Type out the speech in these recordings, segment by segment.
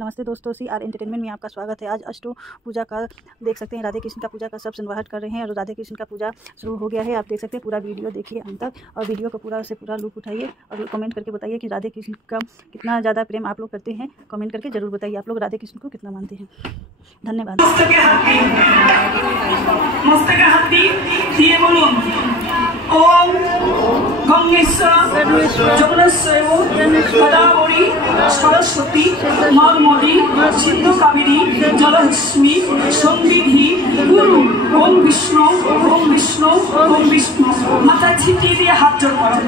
नमस्ते दोस्तों, CR entertainment में आपका स्वागत है। आज अष्टो पूजा का देख सकते हैं, राधे कृष्ण का पूजा का सब संवाहट कर रहे हैं और राधे कृष्ण का पूजा शुरू हो गया है। आप देख सकते हैं, पूरा वीडियो देखिए अंत तक और वीडियो को पूरा से पूरा लुक उठाइए और कमेंट करके बताइए कि राधे कृष्ण का कितना ज़्यादा प्रेम आप लोग करते हैं। कमेंट करके जरूर बताइए आप लोग राधे कृष्ण को कितना मानते हैं। धन्यवाद। ओम गंगेश्वर जमुनेश्वर गोदावरी सरस्वती नर्मदी सिंधु कावेरी जललक्ष्मी संविधि गुरु ओम विष्णु माथा छिटिए दिए हाथ जोड़ करो।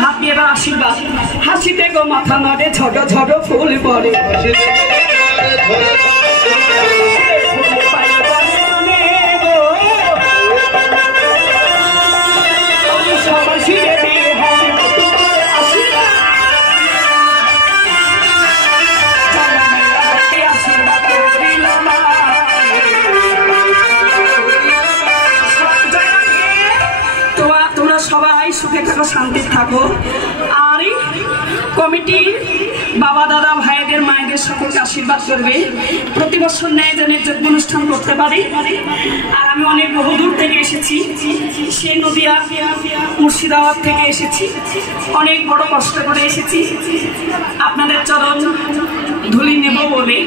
हाथ दिए आशीर्वाद हासिते गो माथा नाड़े झड़ो झड़ो फूल पड़े सुखे थाको शांति थाको और कमिटी बाबा दादा भाईদের মায়েদের সকলকে आशीर्वाद করবে। প্রতি বছর ন্যায় যেন যোগ্য অনুষ্ঠান করতে পারি। আর আমি অনেক বহুদূর থেকে এসেছি, সেই নদিয়া মুর্শিদাবাদ থেকে এসেছি, অনেক বড় কষ্ট করে এসেছি আপনাদের চরণ ধুলি নেব বলে।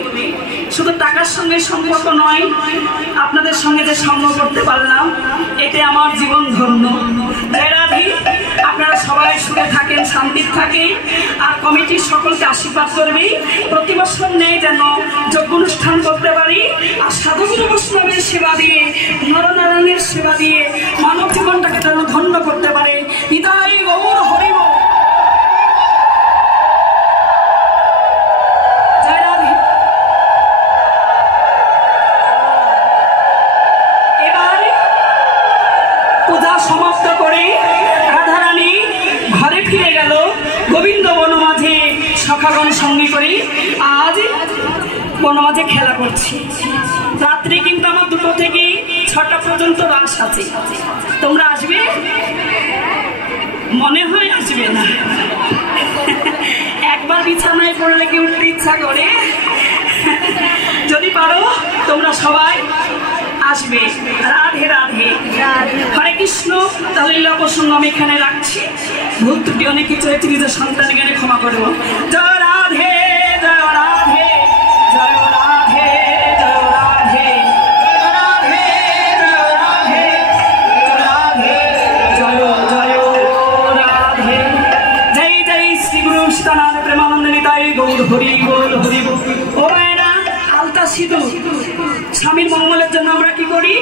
শুধু টাকার সঙ্গে সম্পর্ক নয়, আপনাদের সঙ্গে যে সঙ্গ করতে পারলাম এতে আমার জীবন ধন্য। আপনারা সবাই সুখে থাকেন, শান্তি থাকেন আর কমিটির সকলকে আশীর্বাদ করবে। প্রতি বছর নেই যেন যোগ্য অনুষ্ঠান করতে পারি আর সাধুগুরু বৈষ্ণবের সেবা দিয়ে নরনারায়ণের সেবা দিয়ে মানব জীবনটাকে যেন ধন্য করতে পারে। হৃদয় গৌর হরিব। समाप्त করে রাধারানী ঘরে ফিরে গেল। গোবিন্দ বন মাঝে সখা জীবন সঙ্গী করি আজ বনমাঝে খেলা করছি। রাত্রে কিন্তু আমার 2টো থেকে 6টা পর্যন্ত রাস আছে। তোমরা আসবে? মনে হয় আসবে না। একবার বিছানায় পড়লে কি উঠতে ইচ্ছা করে? যদি পারো তোমরা সবাই আসবে। রাধে রাধে, হরে কৃষ্ণ। তাহলে প্রসঙ্গ আমি এখানে রাখছি। ভুল ত্রুটি অনেক কিছু হয়েছে, নিজের সন্তান এখানে ক্ষমা করবো। জয় রাধে, জয় রাধে, জয় রাধে, জয় রাধে, রাধে, জয় রাধে, রাধে, জয় জয় রাধে। জয় জয় শ্রী গুরু সীতানাথ প্রেমানন্দ নিতাই গৌর হরি বল হরি বল। ও মায়েরা, আলতা সিঁদুর স্বামীর মঙ্গলের জন্য আমরা কি করি?